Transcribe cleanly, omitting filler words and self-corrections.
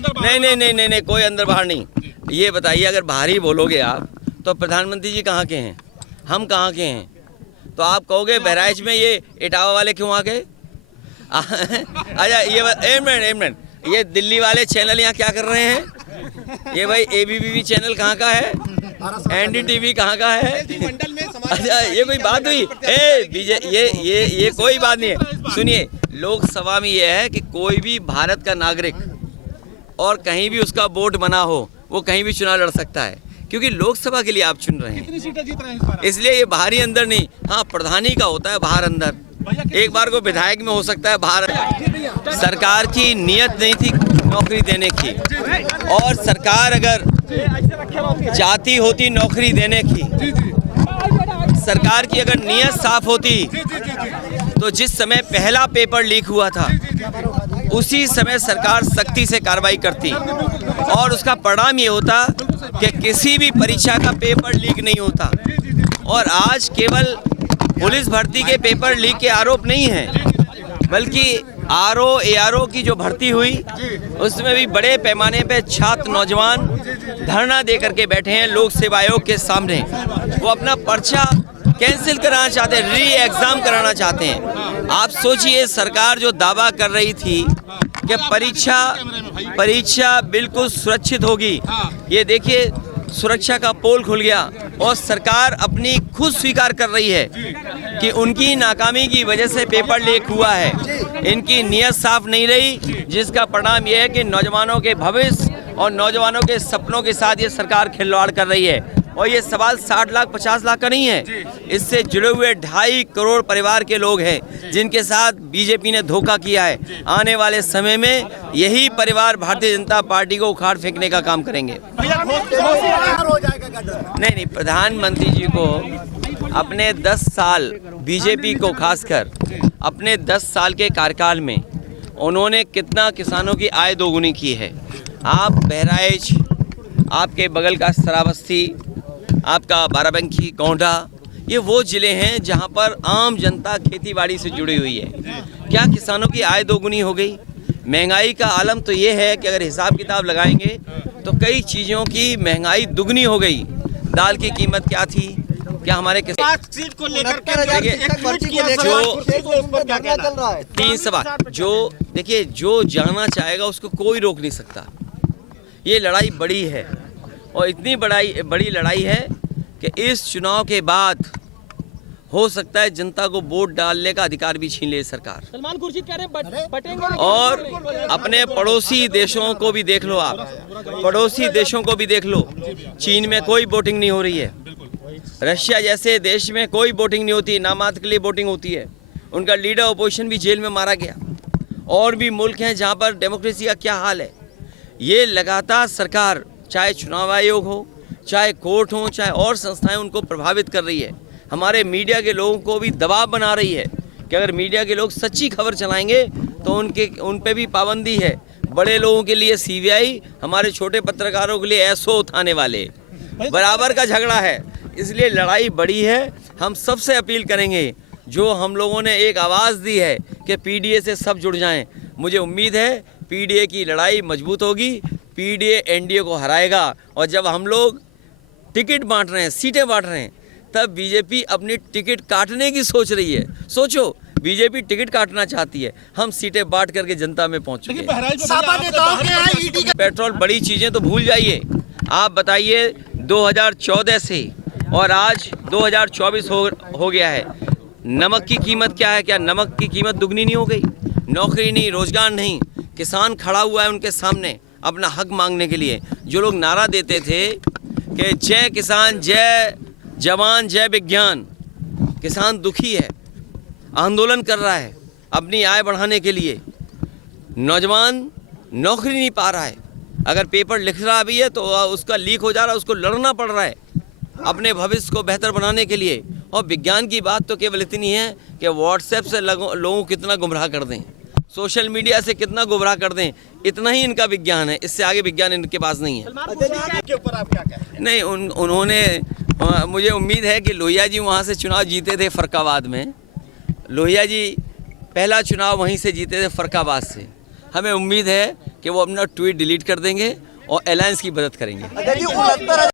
नहीं नहीं नहीं नहीं नहीं, कोई अंदर बाहर नहीं। ये बताइए, अगर बाहर ही बोलोगे आप तो प्रधानमंत्री जी कहाँ के हैं, हम कहाँ के हैं? तो आप कहोगे बहराइच में ये इटावा वाले क्यों आ गए? अच्छा ये एक मिनट, ये दिल्ली वाले चैनल यहाँ क्या कर रहे हैं? ये भाई ABP चैनल कहाँ का है? NDTV कहाँ का है? अच्छा ये कोई बात हुई? ये कोई बात नहीं है। सुनिए, लोकसभा में ये है कि कोई भी भारत का नागरिक और कहीं भी उसका वोट बना हो वो कहीं भी चुनाव लड़ सकता है, क्योंकि लोकसभा के लिए आप चुन रहे हैं। कितनी सीटें जीत रहे हैं इस बार? इसलिए ये बाहरी अंदर नहीं, हाँ प्रधानी का होता है बाहर अंदर। एक बार को विधायक में हो सकता है बाहर। सरकार की नियत नहीं थी नौकरी देने की, और सरकार अगर चाहती होती नौकरी देने की, सरकार की अगर नियत साफ होती तो जिस समय पहला पेपर लीक हुआ था उसी समय सरकार सख्ती से कार्रवाई करती और उसका परिणाम ये होता कि किसी भी परीक्षा का पेपर लीक नहीं होता। और आज केवल पुलिस भर्ती के पेपर लीक के आरोप नहीं हैं, बल्कि RO ARO की जो भर्ती हुई उसमें भी बड़े पैमाने पे छात्र नौजवान धरना दे करके बैठे हैं लोक सेवा आयोग के सामने। वो अपना पर्चा कैंसिल कराना चाहते हैं, री एग्जाम कराना चाहते हैं। आप सोचिए, सरकार जो दावा कर रही थी कि परीक्षा बिल्कुल सुरक्षित होगी, ये देखिए सुरक्षा का पोल खुल गया और सरकार अपनी खुद स्वीकार कर रही है कि उनकी नाकामी की वजह से पेपर लीक हुआ है। इनकी नीयत साफ नहीं रही, जिसका परिणाम यह है कि नौजवानों के भविष्य और नौजवानों के सपनों के साथ ये सरकार खिलवाड़ कर रही है। और ये सवाल 60 लाख 50 लाख का नहीं है, इससे जुड़े हुए 2.5 करोड़ परिवार के लोग हैं जिनके साथ बीजेपी ने धोखा किया है। आने वाले समय में यही परिवार भारतीय जनता पार्टी को उखाड़ फेंकने का काम करेंगे। नहीं, प्रधानमंत्री जी को अपने 10 साल बीजेपी को खासकर अपने 10 साल के कार्यकाल में उन्होंने कितना किसानों की आय दोगुनी की है। आप बहराइच, आपके बगल का श्रावस्ती, आपका बाराबंकी, गोंडा, ये वो ज़िले हैं जहां पर आम जनता खेतीबाड़ी से जुड़ी हुई है। क्या किसानों की आय दोगुनी हो गई? महंगाई का आलम तो ये है कि अगर हिसाब किताब लगाएंगे तो कई चीज़ों की महंगाई दुगनी हो गई। दाल की कीमत क्या थी? क्या हमारे सीट को लेकर तीन सवाल जो देखिए, जो जाना चाहेगा उसको कोई रोक नहीं सकता। ये लड़ाई बड़ी है और इतनी बड़ी लड़ाई है कि इस चुनाव के बाद हो सकता है जनता को वोट डालने का अधिकार भी छीन ले सरकार। सलमान खुर्शीद कह रहे हैं बटेंगे। और अपने पड़ोसी देशों को भी देख लो, आप पड़ोसी देशों को भी देख लो। चीन में कोई वोटिंग नहीं हो रही है, रशिया जैसे देश में कोई वोटिंग नहीं होती, नामात्र के लिए वोटिंग होती है। उनका लीडर अपोजिशन भी जेल में मारा गया। और भी मुल्क हैं जहाँ पर डेमोक्रेसी का क्या हाल है। ये लगातार सरकार, चाहे चुनाव आयोग हो, चाहे कोर्ट हो, चाहे और संस्थाएं, उनको प्रभावित कर रही है। हमारे मीडिया के लोगों को भी दबाव बना रही है कि अगर मीडिया के लोग सच्ची खबर चलाएंगे तो उन पे भी पाबंदी है। बड़े लोगों के लिए CBI, हमारे छोटे पत्रकारों के लिए SO थाने वाले, बराबर का झगड़ा है। इसलिए लड़ाई बड़ी है। हम सबसे अपील करेंगे, जो हम लोगों ने एक आवाज़ दी है कि PDA से सब जुड़ जाएं। मुझे उम्मीद है PDA की लड़ाई मजबूत होगी, PDA NDA को हराएगा। और जब हम लोग टिकट बांट रहे हैं, सीटें बांट रहे हैं, तब बीजेपी अपनी टिकट काटने की सोच रही है। सोचो, बीजेपी टिकट काटना चाहती है, हम सीटें बांट करके जनता में पहुंच चुके हैं। पेट्रोल, बड़ी चीज़ें तो भूल जाइए। आप बताइए 2014 से और आज 2024 हो गया है, नमक की कीमत क्या है? क्या नमक की कीमत दुगनी नहीं हो गई? नौकरी नहीं, रोजगार नहीं। किसान खड़ा हुआ है उनके सामने अपना हक मांगने के लिए। जो लोग नारा देते थे कि जय किसान, जय जवान, जय विज्ञान, किसान दुखी है, आंदोलन कर रहा है अपनी आय बढ़ाने के लिए। नौजवान नौकरी नहीं पा रहा है, अगर पेपर लिख रहा भी है तो उसका लीक हो जा रहा है, उसको लड़ना पड़ रहा है अपने भविष्य को बेहतर बनाने के लिए। और विज्ञान की बात तो केवल इतनी है कि व्हाट्सएप से लोगों को कितना गुमराह कर दें, सोशल मीडिया से कितना गुमराह कर दें, इतना ही इनका विज्ञान है। इससे आगे विज्ञान इनके पास नहीं है। के ऊपर आप क्या कहें? नहीं, उन्होंने, मुझे उम्मीद है कि लोहिया जी वहाँ से चुनाव जीते थे फर्रुखाबाद में। लोहिया जी पहला चुनाव वहीं से जीते थे फर्रुखाबाद से। हमें उम्मीद है कि वो अपना ट्वीट डिलीट कर देंगे और अलायंस की मदद करेंगे। अच्छा जी 69